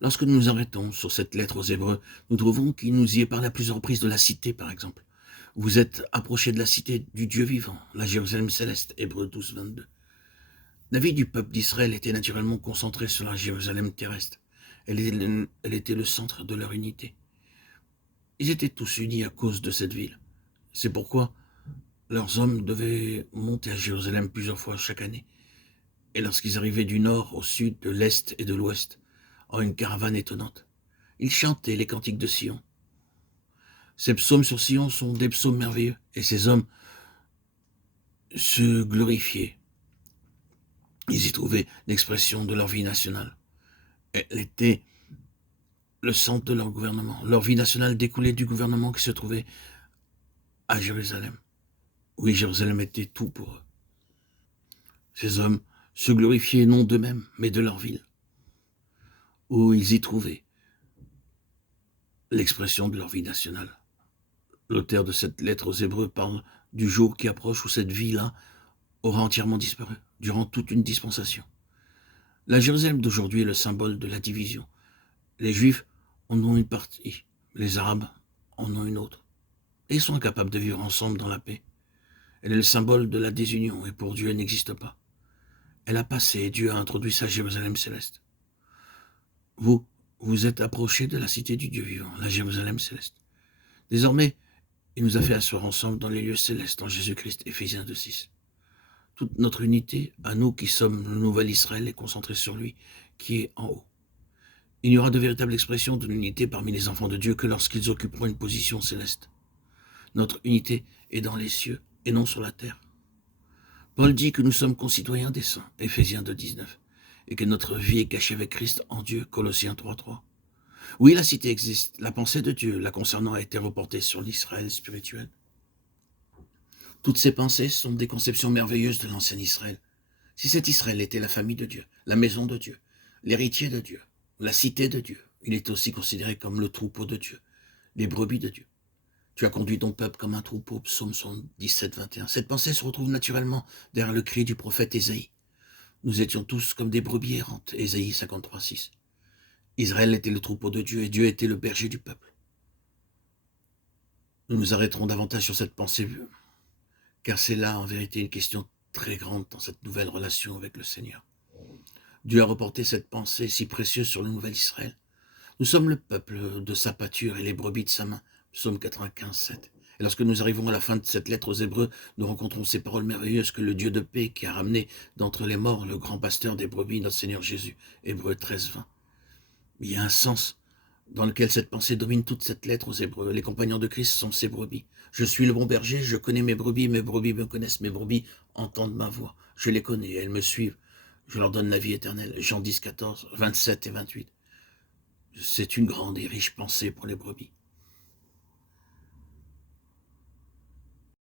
Lorsque nous nous arrêtons sur cette lettre aux Hébreux, nous trouvons qu'il nous y est parlé à plusieurs reprises de la cité, par exemple. Vous êtes approchés de la cité du Dieu vivant, la Jérusalem céleste, Hébreux 12, 22. La vie du peuple d'Israël était naturellement concentrée sur la Jérusalem terrestre. Elle était le centre de leur unité. Ils étaient tous unis à cause de cette ville. C'est pourquoi leurs hommes devaient monter à Jérusalem plusieurs fois chaque année. Et lorsqu'ils arrivaient du nord au sud, de l'est et de l'ouest, en une caravane étonnante, ils chantaient les cantiques de Sion. Ces psaumes sur Sion sont des psaumes merveilleux, et ces hommes se glorifiaient. Ils y trouvaient l'expression de leur vie nationale. Elle était le centre de leur gouvernement. Leur vie nationale découlait du gouvernement qui se trouvait à Jérusalem. Oui, Jérusalem était tout pour eux. Ces hommes se glorifiaient non d'eux-mêmes, mais de leur ville, où ils y trouvaient l'expression de leur vie nationale. L'auteur de cette lettre aux Hébreux parle du jour qui approche où cette vie-là aura entièrement disparu, durant toute une dispensation. La Jérusalem d'aujourd'hui est le symbole de la division. Les Juifs en ont une partie, les Arabes en ont une autre, et ils sont incapables de vivre ensemble dans la paix. Elle est le symbole de la désunion, et pour Dieu, elle n'existe pas. Elle a passé, et Dieu a introduit sa Jérusalem céleste. Vous êtes approchés de la cité du Dieu vivant, la Jérusalem céleste. Désormais, il nous a fait asseoir ensemble dans les lieux célestes en Jésus-Christ, Éphésiens 2,6. Toute notre unité, à nous qui sommes le nouvel Israël, est concentrée sur lui, qui est en haut. Il n'y aura de véritable expression de l'unité parmi les enfants de Dieu que lorsqu'ils occuperont une position céleste. Notre unité est dans les cieux et non sur la terre. Paul dit que nous sommes concitoyens des saints, Éphésiens 2,19, et que notre vie est cachée avec Christ en Dieu, Colossiens 3,3. Oui, la cité existe, la pensée de Dieu la concernant a été reportée sur l'Israël spirituel. Toutes ces pensées sont des conceptions merveilleuses de l'ancien Israël. Si cet Israël était la famille de Dieu, la maison de Dieu, l'héritier de Dieu, la cité de Dieu, il est aussi considéré comme le troupeau de Dieu, les brebis de Dieu. Tu as conduit ton peuple comme un troupeau, psaume 17, 21. Cette pensée se retrouve naturellement derrière le cri du prophète Ésaïe. Nous étions tous comme des brebis errantes, Ésaïe 53, 6. Israël était le troupeau de Dieu et Dieu était le berger du peuple. Nous nous arrêterons davantage sur cette pensée, car c'est là en vérité une question très grande dans cette nouvelle relation avec le Seigneur. Dieu a reporté cette pensée si précieuse sur le nouvel Israël. Nous sommes le peuple de sa pâture et les brebis de sa main. Psaume 95, 7. Et lorsque nous arrivons à la fin de cette lettre aux Hébreux, nous rencontrons ces paroles merveilleuses que le Dieu de paix qui a ramené d'entre les morts le grand pasteur des brebis, notre Seigneur Jésus. Hébreux 13, 20. Il y a un sens dans lequel cette pensée domine toute cette lettre aux Hébreux. Les compagnons de Christ sont ses brebis. Je suis le bon berger, je connais mes brebis me connaissent, mes brebis entendent ma voix. Je les connais, elles me suivent. Je leur donne la vie éternelle. Jean 10, 14, 27 et 28. C'est une grande et riche pensée pour les brebis.